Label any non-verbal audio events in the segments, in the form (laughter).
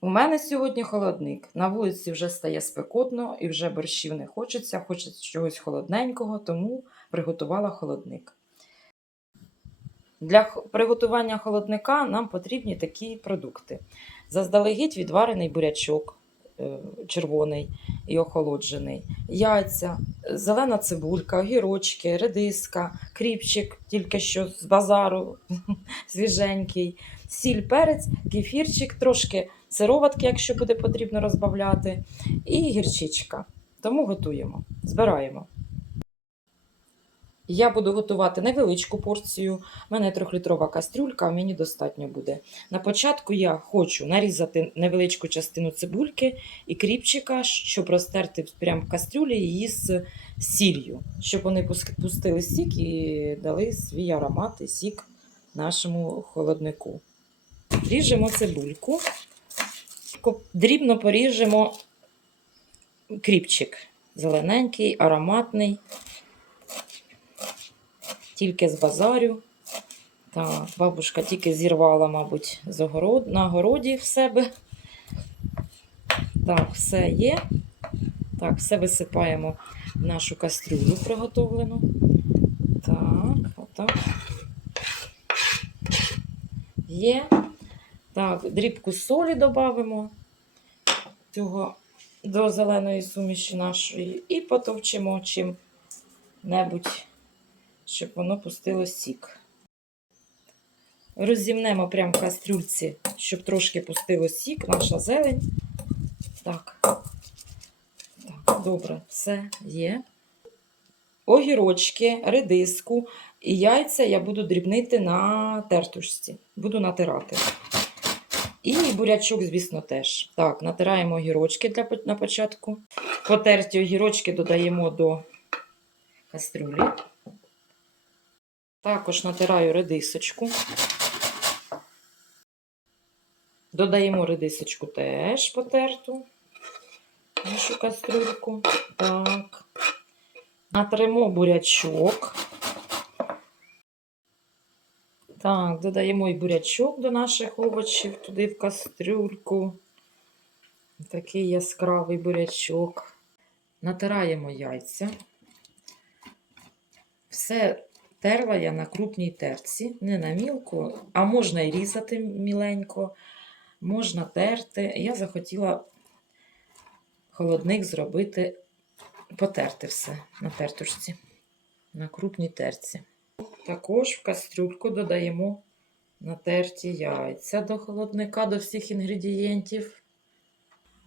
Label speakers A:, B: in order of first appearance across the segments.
A: У мене сьогодні холодник. На вулиці вже стає спекотно і вже борщів не хочеться, хочеться чогось холодненького, тому приготувала холодник. Для приготування холодника нам потрібні такі продукти: заздалегідь відварений бурячок е, червоний і охолоджений, яйця, зелена цибулька, огірочки, редиска, кріпчик, тільки що з базару (laughs) свіженький, сіль, перець, кефірчик, трошки сироватки, якщо буде потрібно розбавляти, і гірчичка. Тому готуємо, збираємо. Я буду готувати невеличку порцію. У мене трьохлітрова кастрюлька, мені достатньо буде. На початку я хочу нарізати невеличку частину цибульки і кріпчика, щоб розтерти прямо в кастрюлі її з сіллю, щоб вони пустили сік і дали свій аромат і сік нашому холоднику. Ріжемо цибульку, дрібно поріжемо кріпчик. Зелененький, ароматний, тільки з базарю. Так, бабушка тільки зірвала, мабуть, з огород, на городі в себе. Так, все є. Так, все висипаємо в нашу кастрюлю приготовлену. Так, отак. Є. Так, дрібку солі додамо цього до зеленої суміші нашої і потовчимо чим-небудь, щоб воно пустило сік. Розімнемо прямо в кастрюльці, щоб трошки пустило сік, наша зелень. Так. Так, добре, все є. Огірочки, редиску і яйця я буду дрібнити на тертушці. Буду натирати. І бурячок, звісно, теж. Так, натираємо огірочки для, на початку. Потерті огірочки додаємо до кастрюлі. Також натираю редисочку. Додаємо редисочку теж потерту. Нашу кастрюльку. Так. Натримо бурячок. Так, додаємо і бурячок до наших овочів туди в кастрюльку. Такий яскравий бурячок. Натираємо яйця. Все терла я на крупній терці, не на мілку, а можна і різати міленько, можна терти. Я захотіла холодник зробити, потерти все на тертушці, на крупній терці. Також в кастрюльку додаємо натерті яйця до холодника, до всіх інгредієнтів.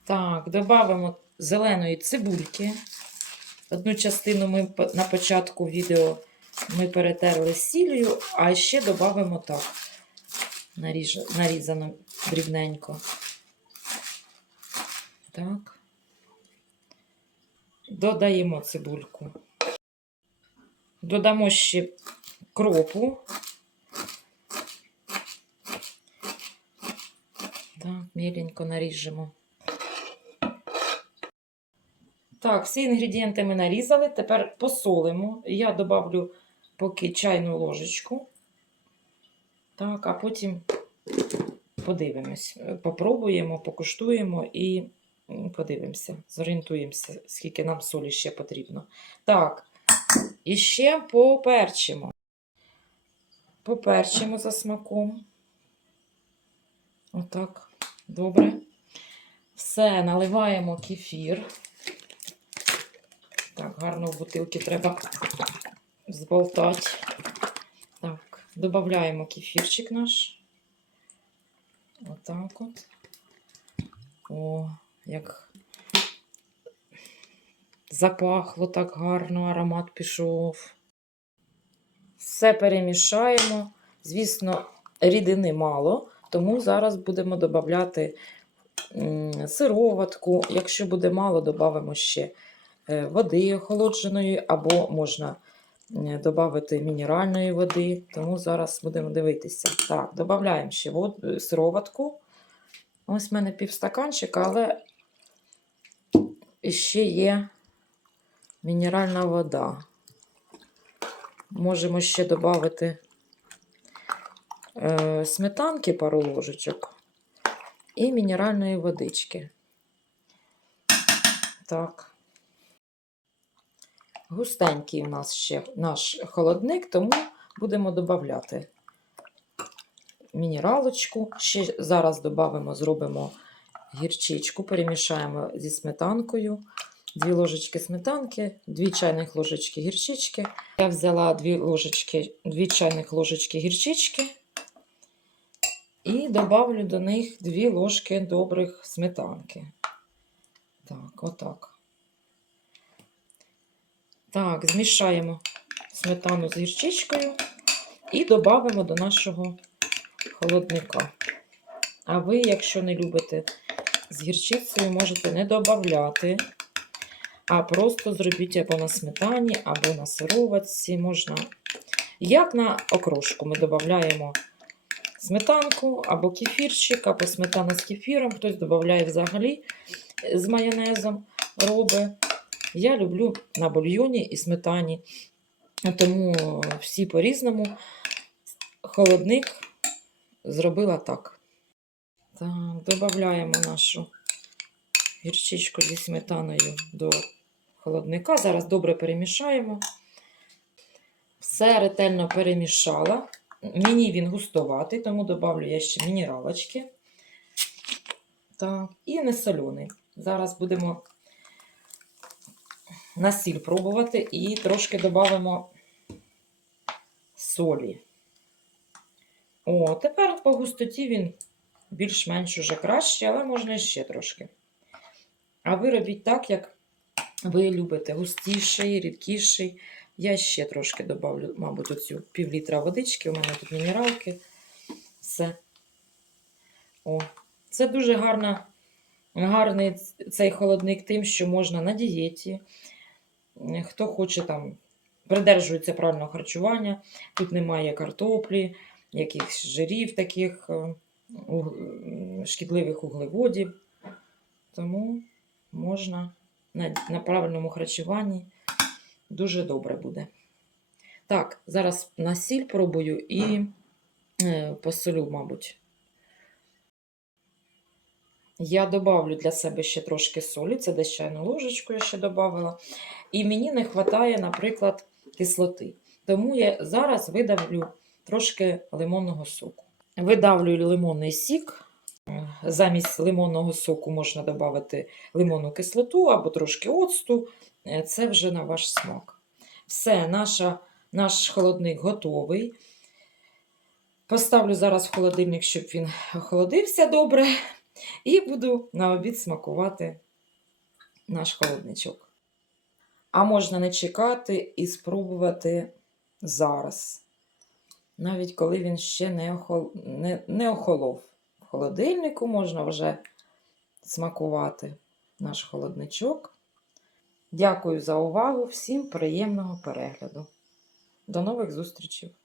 A: Так, додамо зеленої цибульки. Одну частину ми на початку відео ми перетерли сіллю, а ще додамо так, нарізано дрібненько. Так. Додаємо цибульку. Додамо ще кропу. Так, міленько наріжемо. Так, всі інгредієнти ми нарізали. Тепер посолимо. Я добавлю поки чайну ложечку. Так, а потім подивимось. Попробуємо, покуштуємо і подивимося, зорієнтуємося, скільки нам солі ще потрібно. Так, і ще поперчимо. Поперчимо за смаком. Отак. Добре. Все, наливаємо кефір. Так, гарно в бутилки треба зболтати. Так, додаємо кефірчик наш. Отак от. О, як запахло так гарно, аромат пішов. Все перемішаємо. Звісно, рідини мало, тому зараз будемо додати сироватку. Якщо буде мало, додамо ще е, води охолодженої, або можна додати мінеральної води. Тому зараз будемо дивитися. Так, додаємо ще е, сироватку. Ось в мене півстаканчика, але ще є мінеральна вода. Можемо ще додати е, сметанки пару ложечок. і мінеральної водички. Так. Густенький у нас ще наш холодник, тому будемо додати мінералочку. Ще зараз додамо, зробимо гірчичку, перемішаємо зі сметанкою. Дві ложечки сметанки, дві чайних ложечки гірчички. Я взяла дві, ложечки, дві чайних ложечки гірчички і добавлю до них дві ложки добрих сметанки. Так, отак. Так, змішаємо сметану з гірчичкою і додамо до нашого холодника. А ви, якщо не любите з гірчицею, можете не додавати, а просто зробіть або на сметані, або на сироватці. Можна. Як на окрошку, ми додаємо сметанку, або кефірчик, або сметана з кефіром. Хтось додає взагалі з майонезом робить. Я люблю на бульйоні і сметані, тому всі по-різному. Холодник зробила так. Так, додаємо нашу гірчичку зі сметаною до холодника. Зараз добре перемішаємо. Все ретельно перемішала. Мені він густоватий, тому додавлю я ще мінералочки. Так, і не соляний. Зараз будемо на сіль пробувати і трошки додамо солі. О, тепер по густоті він більш-менш уже краще, але можна ще трошки. А ви робіть так, як ви любите. Густіший, рідкіший. Я ще трошки добавлю, мабуть, оцю пів літра водички. У мене тут мінералки. Все. О, це дуже гарна, гарний цей холодник тим, що можна на дієті. Хто хоче там, придержується правильного харчування. Тут немає картоплі, якихось жирів таких е, шкідливих углеводів. Тому можна на, на правильному харчуванні дуже добре буде. Так, зараз на сіль пробую і е, посолю, мабуть. Я добавлю для себе ще трошки солі, це десь ложечку я ще додавала. І мені не вистачає, наприклад, кислоти. Тому я зараз видавлю трошки лимонного соку. Видавлюю лимонний сік. Замість лимонного соку можна додати лимонну кислоту або трошки оцту. Е, Це вже на ваш смак. Все, наша, наш холодник готовий. Поставлю зараз в холодильник, щоб він охолодився добре. І буду на обід смакувати наш холодничок. А можна не чекати і спробувати зараз. Навіть коли він ще не, охол... не, не охолов. Холодильнику можна вже смакувати наш холодничок. Дякую за увагу, всім приємного перегляду. До нових зустрічей!